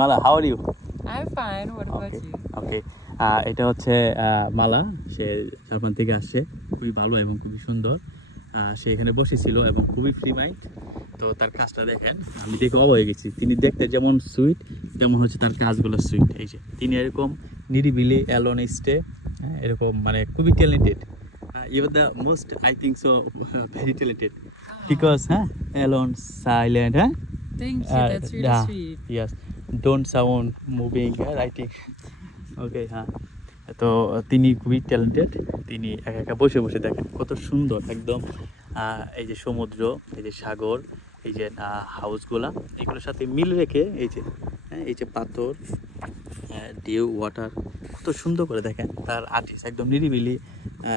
Mala, how are you? I'm fine. What about you? Okay, এটা হচ্ছে মালা। সে Japan থেকে আসছে, খুবই ভালো এবং খুবই সুন্দর। সে এখানে বসেছিল এবং খুবই ফ্রি মাইন্ড। তো তার কাজটা দেখেন, আমি দেখে অবাক হয়ে গেছি। তিনি দেখতে যেমন সুইট, তেমন হচ্ছে তার কাজগুলো সুইট। এই যে তিনি এরকম নিরিবিলি অ্যালোন স্টে, এরকম মানে খুবই talented. You are the most, I think so, very talented because alone silent, Thank you. That's really sweet. Yes, don't sound moving, writing. ওকে, হ্যাঁ। তো তিনি খুবই ট্যালেন্টেড। তিনি একা একা বসে বসে দেখেন কত সুন্দর একদম। এই যে সমুদ্র, এই যে সাগর, এই যে হাউসগুলা, এগুলোর সাথে মিল রেখে এই যে পাথর, ডিউ ওয়াটার, কত সুন্দর করে দেখেন তার আর্টিস্ট। একদম নিরিবিলি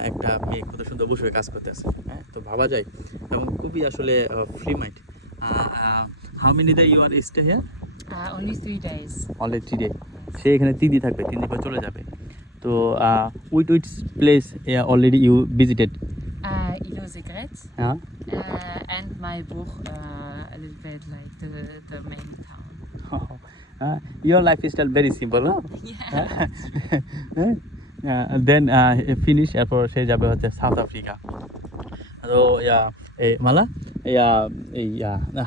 একটা মেয়ে কত সুন্দর বসে কাজ করতে আছে, হ্যাঁ। তো ভাবা যায় এবং খুবই আসলে free mind. How many day you are stay here? Only 3 days. Only 3 day. সে এখানে 3 দিন থাকবে, 3 দিন পর চলে যাবে। তো which place already you visited? Ilo Sigret. হ্যাঁ, And my book, a little bit like the main town. your lifestyle very simple, no? Yeah. Then finish, এরপর সে যাবে হচ্ছে সাউথ আফ্রিকা। তো Mala,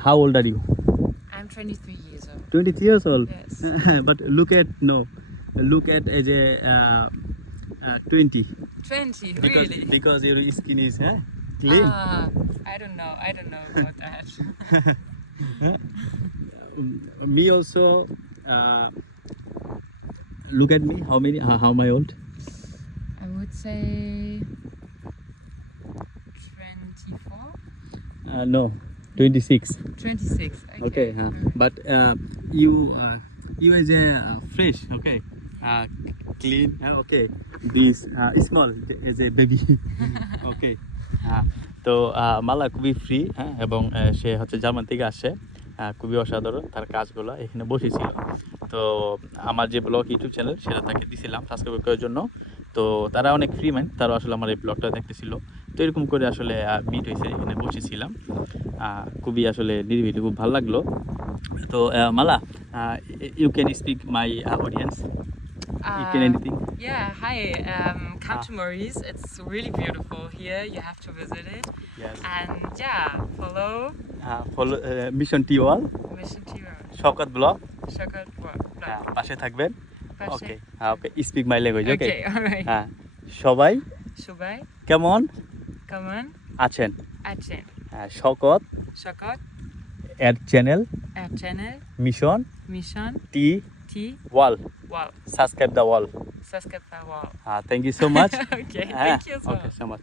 how old are you? I'm 23 years old. 23 years old. Yes. But look at as a 20 20, because really? because your skin is clean. I don't know about that. Me also, look at me, how am I old? I would say 24. No, 26. 26. Okay, but you as a fresh, okay, clean, okay, this small as a baby. Okay, তো মালা খুবই free, হ্যাঁ, এবং সে হচ্ছে German থেকে আসে। খুবই অসাধারণ তার কাজগুলো। এখানে বসেছিল। তো আমার যে ব্লগ ইউটিউব চ্যানেল, সেটা তাকে দিয়েছিলাম সাবস্ক্রাইব করার জন্য। তো তারা অনেক ফ্রি মাইন্ড, তারা আসলে আমার এই ব্লগটা দেখতেছিল। তো এরকম করে আসলে মিট হয়েছে, এখানে বসেছিলাম। খুবই আসলে নিরিবিলি, খুব ভালো লাগলো। তো Mala, you can speak my audience, you can anything? Yeah, hi. Come to Maurice. It's really beautiful here. You have to visit it. Yes. And yeah, follow mission T wall, Mission TV. Shawkat blog, Chocolate Blog. পাশে থাকবেন। Pashe. Okay, okay, speak my language, okay. Okay, alright. সবাই Shubai, কেমন come on. আছেন? Achen. Shawkat Chocolate. এর channel Channel. Mission Mission. T T. Wall, Wow. Subscribe the wall. Subscribe. Wow. Thank you so much. Okay. Thank you so much. Okay, so much.